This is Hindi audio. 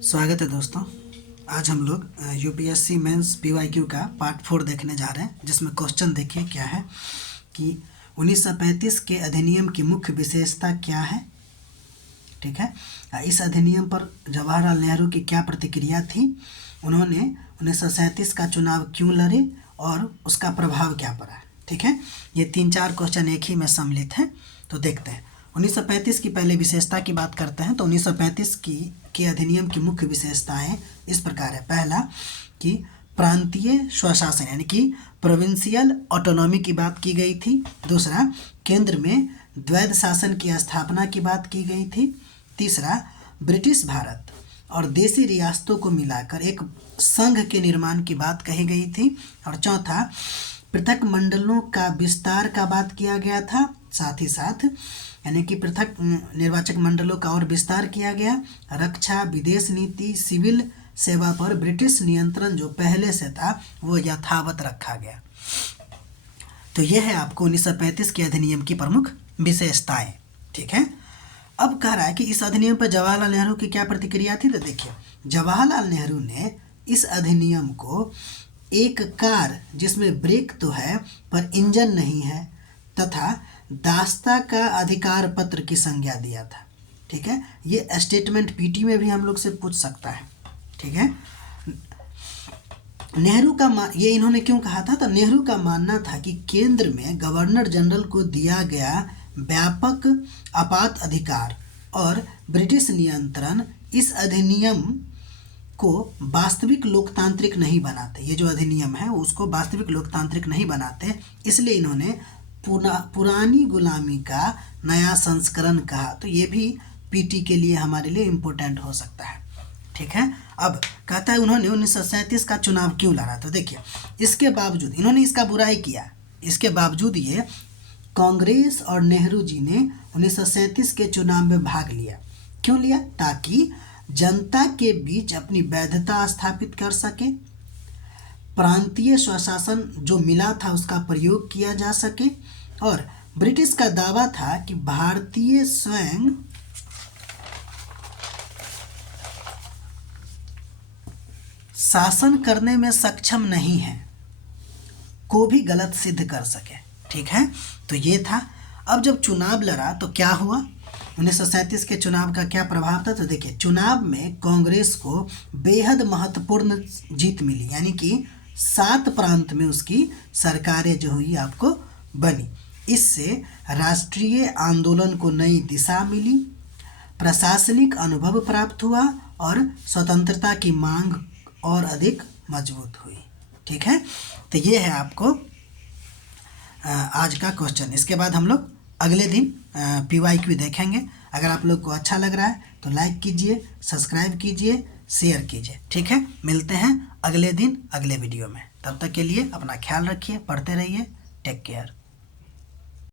स्वागत है दोस्तों। आज हम लोग यूपीएससी मेंस पीवाईक्यू का पार्ट 4 देखने जा रहे हैं, जिसमें क्वेश्चन देखिए क्या है कि 1935 के अधिनियम की मुख्य विशेषता क्या है। ठीक है, इस अधिनियम पर जवाहरलाल नेहरू की क्या प्रतिक्रिया थी, उन्होंने 1937 का चुनाव क्यों लड़े और उसका प्रभाव क्या पड़ा। ठीक है, ये 3-4 क्वेश्चन एक ही में सम्मिलित हैं, तो देखते हैं। 1935 की पहले विशेषता की बात करते हैं तो 1935 के अधिनियम की मुख्य विशेषताएं इस प्रकार है। पहला कि प्रांतीय स्वशासन यानी कि प्रोविंशियल ऑटोनॉमी की बात की गई थी। दूसरा, केंद्र में द्वैध शासन की स्थापना की बात की गई थी। तीसरा, ब्रिटिश भारत और देसी रियासतों को मिलाकर एक संघ के निर्माण की बात कही गई थी। और चौथा, पृथक मंडलों का विस्तार का बात किया गया था। साथ ही साथ यानी कि पृथक निर्वाचक मंडलों का और विस्तार किया गया। रक्षा, विदेश नीति, सिविल सेवा पर ब्रिटिश नियंत्रण जो पहले से था वो यथावत रखा गया। तो यह है आपको 1935 के अधिनियम की प्रमुख विशेषताएं। ठीक है, अब कह रहा है कि इस अधिनियम पर जवाहरलाल नेहरू की क्या प्रतिक्रिया थी। तो देखिए, जवाहरलाल नेहरू ने इस अधिनियम को एक कार जिसमें ब्रेक तो है पर इंजन नहीं है तथा दास्ता का अधिकार पत्र की संज्ञा दिया था। ठीक है, ये स्टेटमेंट पीटी में भी हम लोग से पूछ सकता है। ठीक है, नेहरू का ये इन्होंने क्यों कहा था, तो नेहरू का मानना था कि केंद्र में गवर्नर जनरल को दिया गया व्यापक आपात अधिकार और ब्रिटिश नियंत्रण इस अधिनियम को वास्तविक लोकतांत्रिक नहीं बनाते। ये जो अधिनियम है उसको वास्तविक लोकतांत्रिक नहीं बनाते, इसलिए इन्होंने पुरानी गुलामी का नया संस्करण कहा। तो ये भी पीटी के लिए हमारे लिए इम्पोर्टेंट हो सकता है। ठीक है, अब कहता है उन्होंने 1937 का चुनाव क्यों लड़ा। तो देखिए, इसके बावजूद इन्होंने इसका बुराई किया, इसके बावजूद ये कांग्रेस और नेहरू जी ने 1937 के चुनाव में भाग लिया। क्यों लिया, ताकि जनता के बीच अपनी वैधता स्थापित कर सके, प्रांतीय स्वशासन जो मिला था उसका प्रयोग किया जा सके, और ब्रिटिश का दावा था कि भारतीय स्वयं शासन करने में सक्षम नहीं है को भी गलत सिद्ध कर सके। ठीक है, तो ये था। अब जब चुनाव लड़ा तो क्या हुआ, 1937 के चुनाव का क्या प्रभाव था। तो देखिए, चुनाव में कांग्रेस को बेहद महत्वपूर्ण जीत मिली, यानी कि 7 प्रांत में उसकी सरकारें जो हुई आपको बनी। इससे राष्ट्रीय आंदोलन को नई दिशा मिली, प्रशासनिक अनुभव प्राप्त हुआ और स्वतंत्रता की मांग और अधिक मजबूत हुई। ठीक है, तो ये है आपको आज का क्वेश्चन। इसके बाद हम लोग अगले दिन पीवाईक्यू देखेंगे। अगर आप लोग को अच्छा लग रहा है तो लाइक कीजिए, सब्सक्राइब कीजिए, शेयर कीजिए। ठीक है, मिलते हैं अगले दिन अगले वीडियो में। तब तक के लिए अपना ख्याल रखिए, पढ़ते रहिए। Take care.